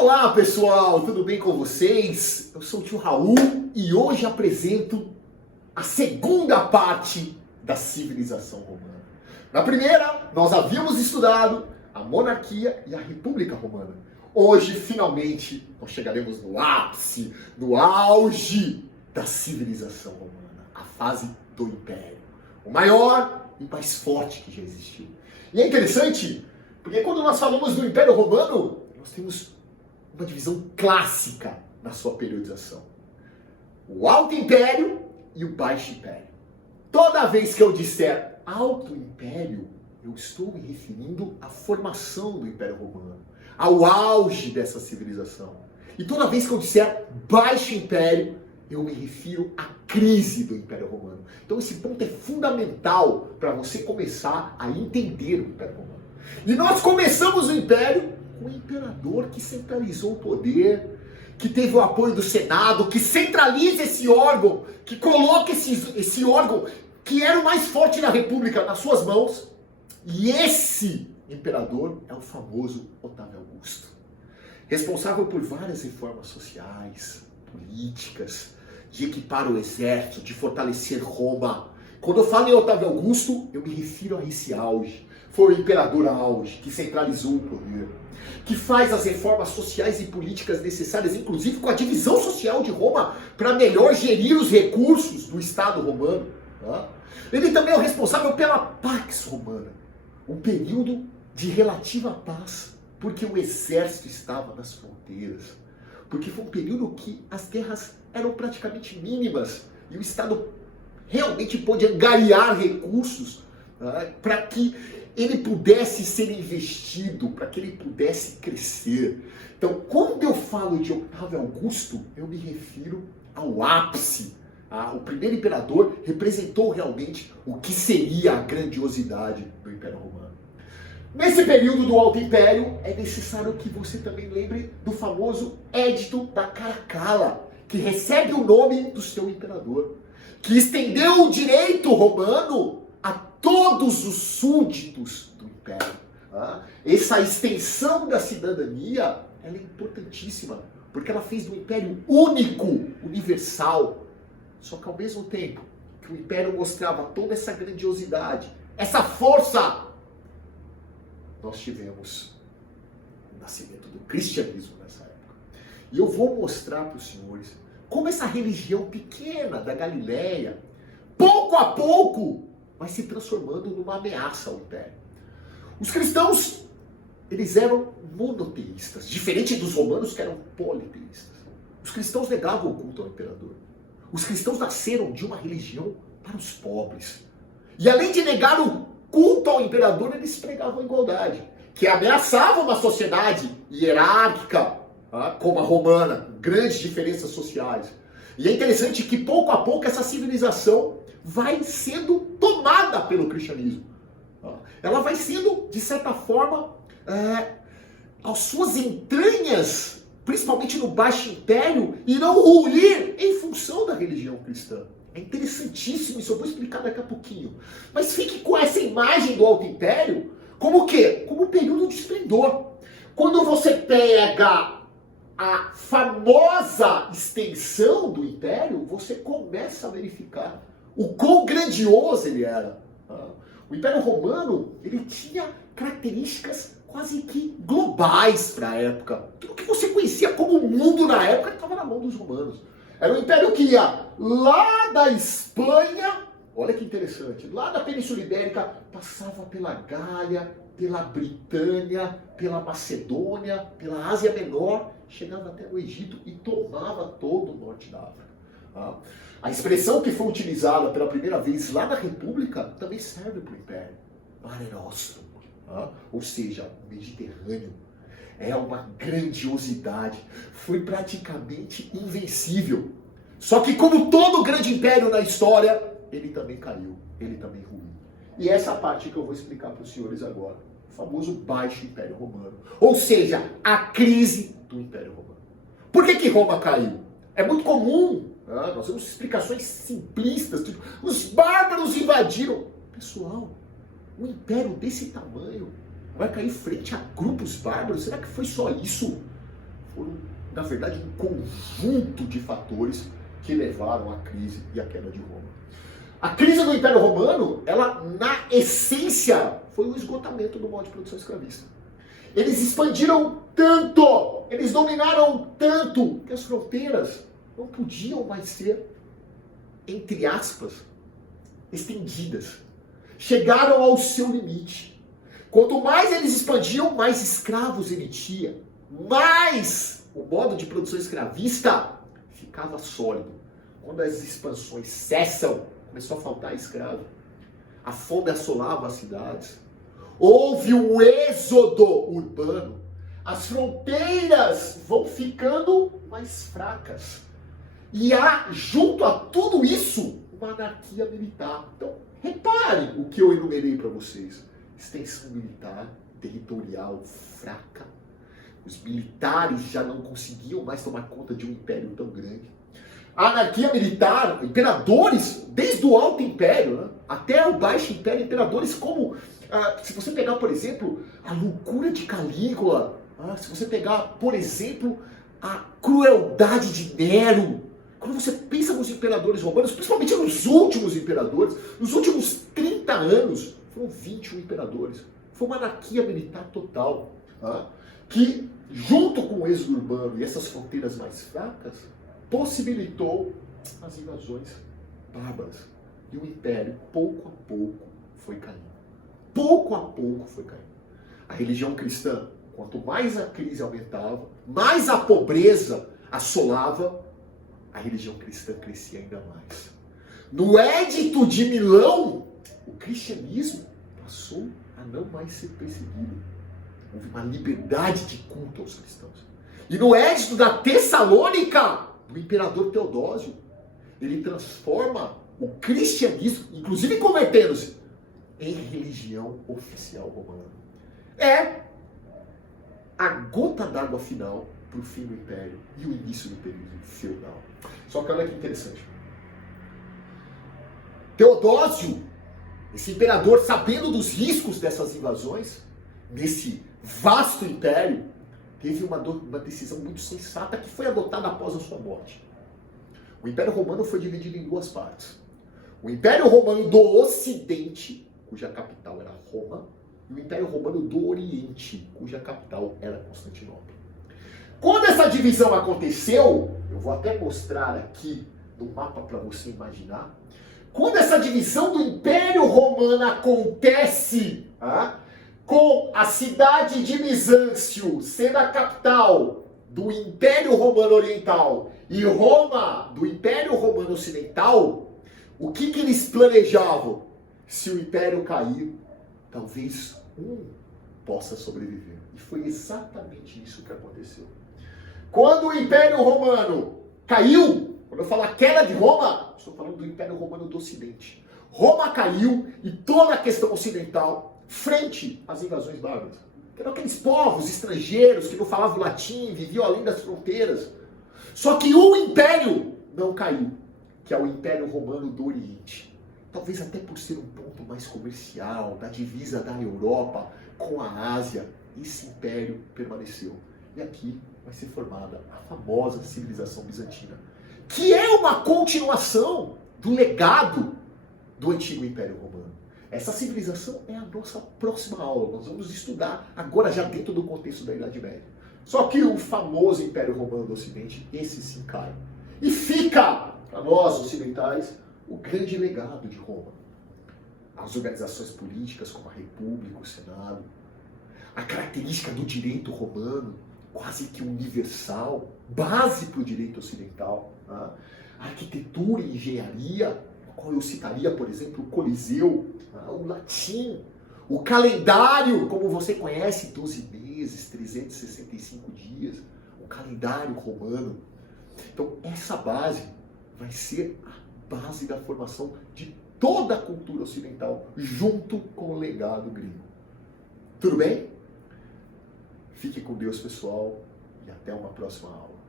Olá pessoal, tudo bem com vocês? Eu sou o tio Raul e hoje apresento a segunda parte da civilização romana. Na primeira, nós havíamos estudado a monarquia e a república romana. Hoje, finalmente, nós chegaremos no ápice, no auge da civilização romana, a fase do império. O maior e mais forte que já existiu. E é interessante, porque quando nós falamos do Império Romano, nós temos uma divisão clássica na sua periodização. O Alto Império e o Baixo Império. Toda vez que eu disser Alto Império, eu estou me referindo à formação do Império Romano, ao auge dessa civilização. E toda vez que eu disser Baixo Império, eu me refiro à crise do Império Romano. Então esse ponto é fundamental para você começar a entender o Império Romano. E nós começamos o Império com o imperador que centralizou o poder, que teve o apoio do Senado, que centraliza esse órgão, que coloca esse órgão, que era o mais forte da República, nas suas mãos. E esse imperador é o famoso Otávio Augusto. Responsável por várias reformas sociais, políticas, de equipar o exército, de fortalecer Roma. Quando eu falo em Otávio Augusto, eu me refiro a esse auge. Foi o imperador auge, que centralizou o poder, que faz as reformas sociais e políticas necessárias, inclusive com a divisão social de Roma, para melhor gerir os recursos do Estado romano. Ele também é o responsável pela Pax Romana, um período de relativa paz, porque o exército estava nas fronteiras, porque foi um período que as guerras eram praticamente mínimas e o Estado realmente pôde angariar recursos para que ele pudesse ser investido, para que ele pudesse crescer. Então, quando eu falo de Otávio Augusto, eu me refiro ao ápice. O primeiro imperador representou realmente o que seria a grandiosidade do Império Romano. Nesse período do Alto Império, é necessário que você também lembre do famoso Édito da Caracalla, que recebe o nome do seu imperador, que estendeu o direito romano a todos os súditos do Império. Essa extensão da cidadania ela é importantíssima, porque ela fez do Império único, universal. Só que ao mesmo tempo que o Império mostrava toda essa grandiosidade, essa força, nós tivemos o nascimento do cristianismo nessa época. E eu vou mostrar para os senhores como essa religião pequena da Galileia, pouco a pouco, vai se transformando numa ameaça ao Império. Os cristãos, eles eram monoteístas, diferente dos romanos que eram politeístas. Os cristãos negavam o culto ao imperador. Os cristãos nasceram de uma religião para os pobres. E além de negar o culto ao imperador, eles pregavam a igualdade, que ameaçava uma sociedade hierárquica, como a romana, grandes diferenças sociais. E é interessante que pouco a pouco essa civilização vai sendo tomada pelo cristianismo. Ela vai sendo, de certa forma, as suas entranhas, principalmente no Baixo Império, irão ruir em função da religião cristã. É interessantíssimo isso, eu vou explicar daqui a pouquinho. Mas fique com essa imagem do Alto Império como o quê? Como um período de esplendor. Quando você pega a famosa extensão do Império, você começa a verificar o quão grandioso ele era. O Império Romano, ele tinha características quase que globais para a época. Tudo que você conhecia como mundo na época estava na mão dos romanos. Era um império que ia lá da Espanha, olha que interessante, lá da Península Ibérica, passava pela Gália, pela Britânia, pela Macedônia, pela Ásia Menor, chegava até o Egito e tomava todo o norte da África. A expressão que foi utilizada pela primeira vez lá na República também serve para o Império. Mare Nostrum, ou seja, o Mediterrâneo. É uma grandiosidade. Foi praticamente invencível. Só que como todo grande império na história, ele também caiu, ele também ruiu. E essa parte que eu vou explicar para os senhores agora. O famoso Baixo Império Romano. Ou seja, a crise do Império Romano. Por que Roma caiu? É muito comum, nós temos explicações simplistas, tipo, os bárbaros invadiram. Pessoal, um império desse tamanho vai cair frente a grupos bárbaros? Será que foi só isso? foram, na verdade, um conjunto de fatores que levaram à crise e à queda de Roma. A crise do Império Romano, ela, na essência, foi o esgotamento do modo de produção escravista. Eles expandiram tanto, eles dominaram tanto, que as fronteiras não podiam mais ser, entre aspas, estendidas. Chegaram ao seu limite. Quanto mais eles expandiam, mais escravos ele tinha. Mais o modo de produção escravista ficava sólido. Quando as expansões cessam, começou a faltar escravo. A fome assolava as cidades. Houve um êxodo urbano. As fronteiras vão ficando mais fracas. E há, junto a tudo isso, uma anarquia militar. Então, reparem o que eu enumerei para vocês. Extensão militar, territorial, fraca. Os militares já não conseguiam mais tomar conta de um império tão grande. A anarquia militar, imperadores, desde o Alto Império, né, até o Baixo Império, imperadores como, se você pegar, por exemplo, a loucura de Calígula, se você pegar, por exemplo, a crueldade de Nero, quando você pensa nos imperadores romanos, principalmente nos últimos imperadores, nos últimos 30 anos, foram 21 imperadores. Foi uma anarquia militar total, que, junto com o êxodo urbano e essas fronteiras mais fracas, possibilitou as invasões bárbaras. E o império, pouco a pouco, foi caindo. Pouco a pouco foi caindo. A religião cristã, quanto mais a crise aumentava, mais a pobreza assolava, a religião cristã crescia ainda mais. No Édito de Milão, o cristianismo passou a não mais ser perseguido. Houve uma liberdade de culto aos cristãos. E no Édito da Tessalônica, do imperador Teodósio, ele transforma o cristianismo, inclusive convertendo-se, em religião oficial romana. É a gota d'água final para o fim do império e o início do período feudal. Só que olha que interessante. Teodósio, esse imperador, sabendo dos riscos dessas invasões, nesse vasto império, teve uma decisão muito sensata que foi adotada após a sua morte. O Império Romano foi dividido em duas partes. O Império Romano do Ocidente, cuja capital era Roma, e o Império Romano do Oriente, cuja capital era Constantinopla. Quando essa divisão aconteceu, eu vou até mostrar aqui no mapa para você imaginar, quando essa divisão do Império Romano acontece, com a cidade de Bizâncio sendo a capital do Império Romano Oriental e Roma do Império Romano Ocidental, o que eles planejavam? Se o Império cair, talvez um possa sobreviver. E foi exatamente isso que aconteceu. Quando o Império Romano caiu, quando eu falo a queda de Roma, estou falando do Império Romano do Ocidente. Roma caiu e toda a questão ocidental frente às invasões bárbaras. Eram aqueles povos estrangeiros que não falavam latim, viviam além das fronteiras. Só que um império não caiu, que é o Império Romano do Oriente. Talvez até por ser um ponto mais comercial, da divisa da Europa com a Ásia, esse império permaneceu. E aqui vai ser formada a famosa civilização bizantina, que é uma continuação do legado do antigo Império Romano. Essa civilização é a nossa próxima aula. Nós vamos estudar agora já dentro do contexto da Idade Média. Só que o famoso Império Romano do Ocidente, esse sim cai. E fica, para nós ocidentais, o grande legado de Roma. As organizações políticas como a República, o Senado, a característica do direito romano, quase que universal, base para o direito ocidental, a arquitetura e engenharia, a qual eu citaria, por exemplo, o Coliseu, o latim, o calendário, como você conhece, 12 meses, 365 dias, o calendário romano. Então, essa base vai ser a base da formação de toda a cultura ocidental, junto com o legado gringo. Tudo bem? Fique com Deus, pessoal, e até uma próxima aula.